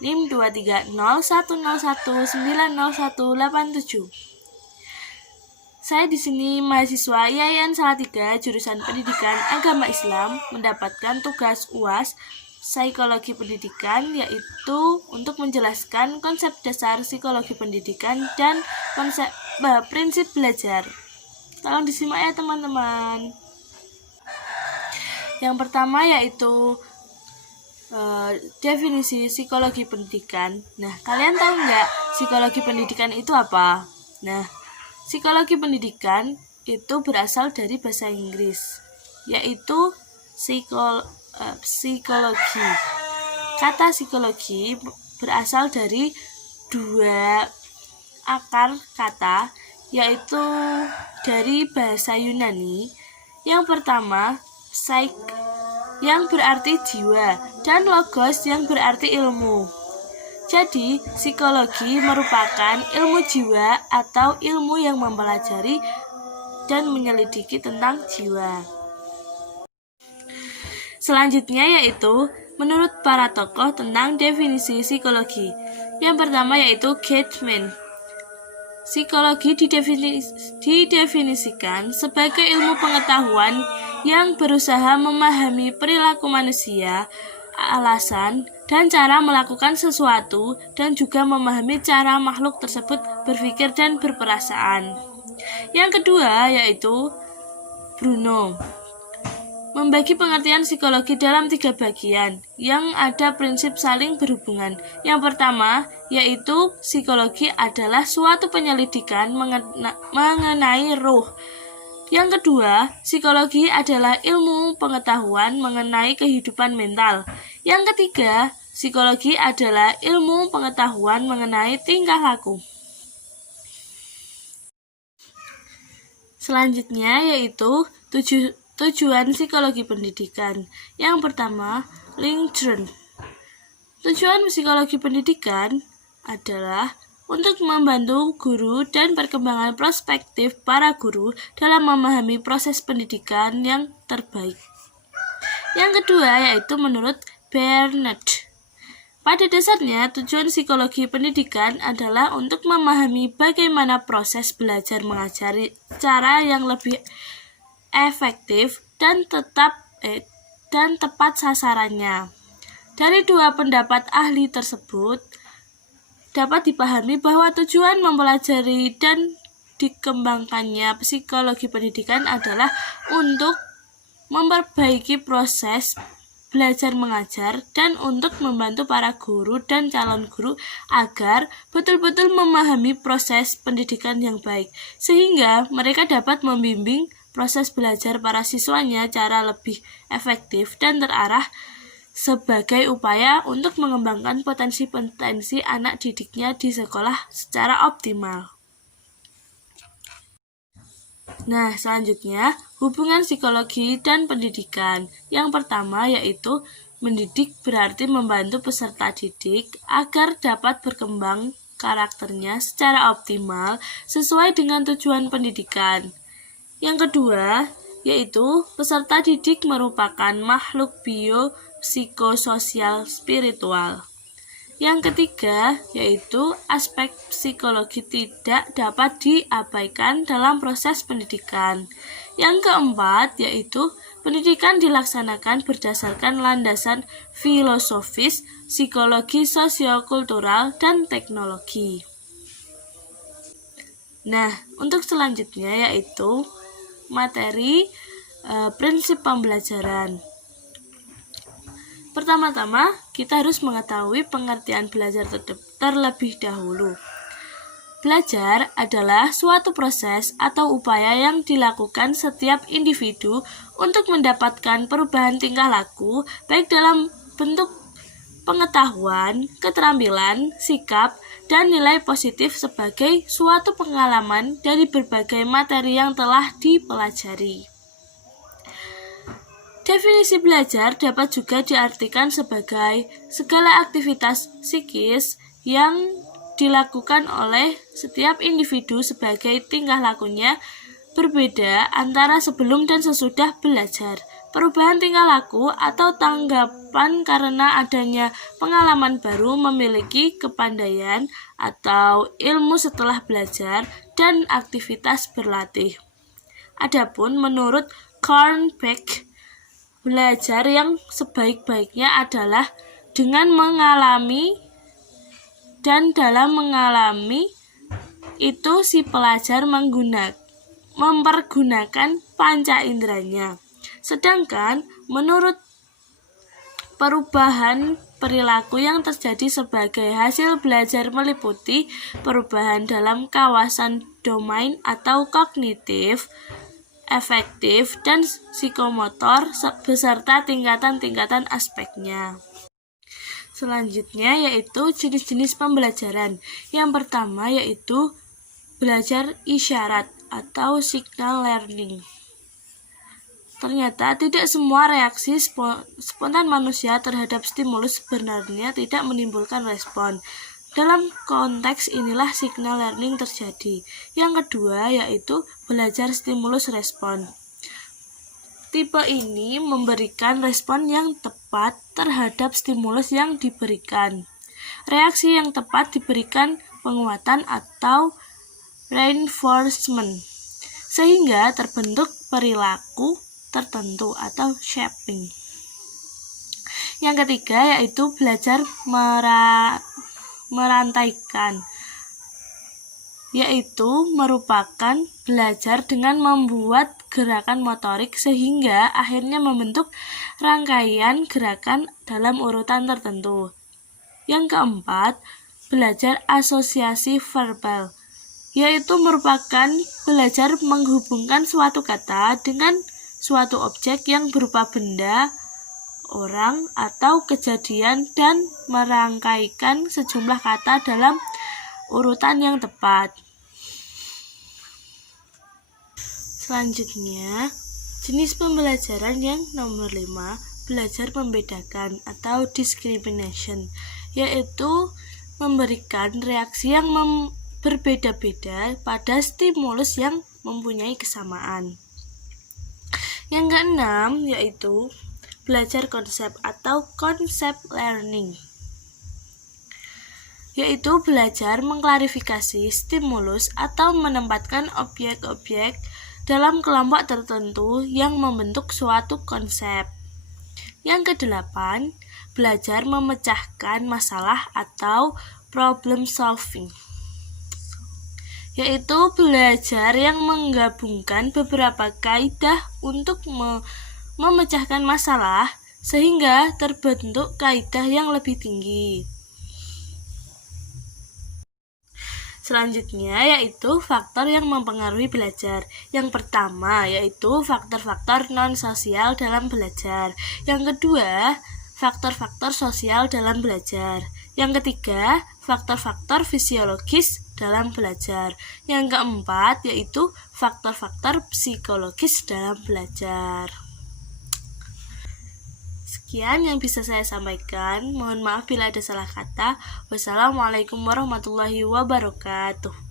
NIM 23010190187. Saya di sini mahasiswa IAIN Salatiga jurusan Pendidikan Agama Islam mendapatkan tugas UAS Psikologi Pendidikan, yaitu untuk menjelaskan konsep dasar psikologi pendidikan dan prinsip belajar. Tolong disimak ya teman-teman. Yang pertama yaitu definisi psikologi pendidikan. Nah, kalian tahu nggak psikologi pendidikan itu apa? Nah, psikologi pendidikan itu berasal dari bahasa Inggris, yaitu psikologi. Kata psikologi berasal dari dua akar kata, yaitu dari bahasa Yunani. Yang pertama, psych, yang berarti jiwa, dan logos yang berarti ilmu. Jadi, psikologi merupakan ilmu jiwa atau ilmu yang mempelajari dan menyelidiki tentang jiwa. Selanjutnya yaitu menurut para tokoh tentang definisi psikologi. Yang pertama yaitu Gottman. Psikologi didefinisikan sebagai ilmu pengetahuan yang berusaha memahami perilaku manusia, alasan, dan cara melakukan sesuatu, dan juga memahami cara makhluk tersebut berpikir dan berperasaan. Yang kedua yaitu Bruno. Membagi pengertian psikologi dalam 3 bagian yang ada prinsip saling berhubungan. Yang pertama, yaitu psikologi adalah suatu penyelidikan mengenai ruh. Yang kedua, psikologi adalah ilmu pengetahuan mengenai kehidupan mental. Yang ketiga, psikologi adalah ilmu pengetahuan mengenai tingkah laku. Selanjutnya yaitu tujuan psikologi pendidikan. Yang pertama, Lindgren. Tujuan psikologi pendidikan adalah untuk membantu guru dan perkembangan perspektif para guru dalam memahami proses pendidikan yang terbaik. Yang kedua yaitu menurut Bernard. Pada dasarnya, tujuan psikologi pendidikan adalah untuk memahami bagaimana proses belajar mengajar cara yang lebih efektif dan tepat sasarannya. Dari dua pendapat ahli tersebut, dapat dipahami bahwa tujuan mempelajari dan dikembangkannya psikologi pendidikan adalah untuk memperbaiki proses belajar mengajar dan untuk membantu para guru dan calon guru agar betul-betul memahami proses pendidikan yang baik, sehingga mereka dapat membimbing proses belajar para siswanya cara lebih efektif dan terarah sebagai upaya untuk mengembangkan potensi-potensi anak didiknya di sekolah secara optimal. Nah, selanjutnya, hubungan psikologi dan pendidikan. Yang pertama yaitu mendidik berarti membantu peserta didik agar dapat berkembang karakternya secara optimal sesuai dengan tujuan pendidikan. Yang kedua yaitu peserta didik merupakan makhluk biopsikososial spiritual. Yang ketiga yaitu aspek psikologi tidak dapat diabaikan dalam proses pendidikan. Yang keempat yaitu pendidikan dilaksanakan berdasarkan landasan filosofis, psikologi, sosiokultural, dan teknologi. Nah, untuk selanjutnya yaitu materi prinsip pembelajaran. Pertama-tama, kita harus mengetahui pengertian belajar terlebih dahulu. Belajar adalah suatu proses atau upaya yang dilakukan setiap individu untuk mendapatkan perubahan tingkah laku, baik dalam bentuk pengetahuan, keterampilan, sikap, dan nilai positif sebagai suatu pengalaman dari berbagai materi yang telah dipelajari. Definisi belajar dapat juga diartikan sebagai segala aktivitas psikis yang dilakukan oleh setiap individu sebagai tingkah lakunya berbeda antara sebelum dan sesudah belajar. Perubahan tingkah laku atau tanggapan karena adanya pengalaman baru, memiliki kepandaian atau ilmu setelah belajar dan aktivitas berlatih. Adapun menurut Kornbeck, belajar yang sebaik-baiknya adalah dengan mengalami, dan dalam mengalami itu si pelajar mempergunakan panca inderanya. Sedangkan menurut perubahan perilaku yang terjadi sebagai hasil belajar meliputi perubahan dalam kawasan domain atau kognitif, afektif, dan psikomotor beserta tingkatan-tingkatan aspeknya. Selanjutnya yaitu jenis-jenis pembelajaran. Yang pertama yaitu belajar isyarat atau signal learning. Ternyata tidak semua reaksi spontan manusia terhadap stimulus sebenarnya tidak menimbulkan respon. Dalam konteks inilah signal learning terjadi. Yang kedua yaitu belajar stimulus respon. Tipe ini memberikan respon yang tepat terhadap stimulus yang diberikan. Reaksi yang tepat diberikan penguatan atau reinforcement, sehingga terbentuk perilaku tertentu atau shaping. Yang ketiga yaitu belajar merantaikan, yaitu merupakan belajar dengan membuat gerakan motorik sehingga akhirnya membentuk rangkaian gerakan dalam urutan tertentu. Yang keempat, belajar asosiasi verbal, yaitu merupakan belajar menghubungkan suatu kata dengan suatu objek yang berupa benda, orang, atau kejadian dan merangkaikan sejumlah kata dalam urutan yang tepat. Selanjutnya, jenis pembelajaran yang nomor 5, belajar membedakan atau discrimination, yaitu memberikan reaksi yang berbeda-beda pada stimulus yang mempunyai kesamaan. Yang keenam yaitu belajar konsep atau concept learning, yaitu belajar mengklarifikasi stimulus atau menempatkan objek-objek dalam kelompok tertentu yang membentuk suatu konsep. Yang kedelapan, belajar memecahkan masalah atau problem solving, yaitu belajar yang menggabungkan beberapa kaidah untuk memecahkan masalah sehingga terbentuk kaidah yang lebih tinggi. Selanjutnya yaitu faktor yang mempengaruhi belajar. Yang pertama yaitu faktor-faktor non-sosial dalam belajar. Yang kedua, faktor-faktor sosial dalam belajar. Yang ketiga, faktor-faktor fisiologis dalam belajar. Yang keempat yaitu faktor-faktor psikologis dalam belajar. Sekian yang bisa saya sampaikan. Mohon maaf bila ada salah kata. Wassalamualaikum warahmatullahi wabarakatuh.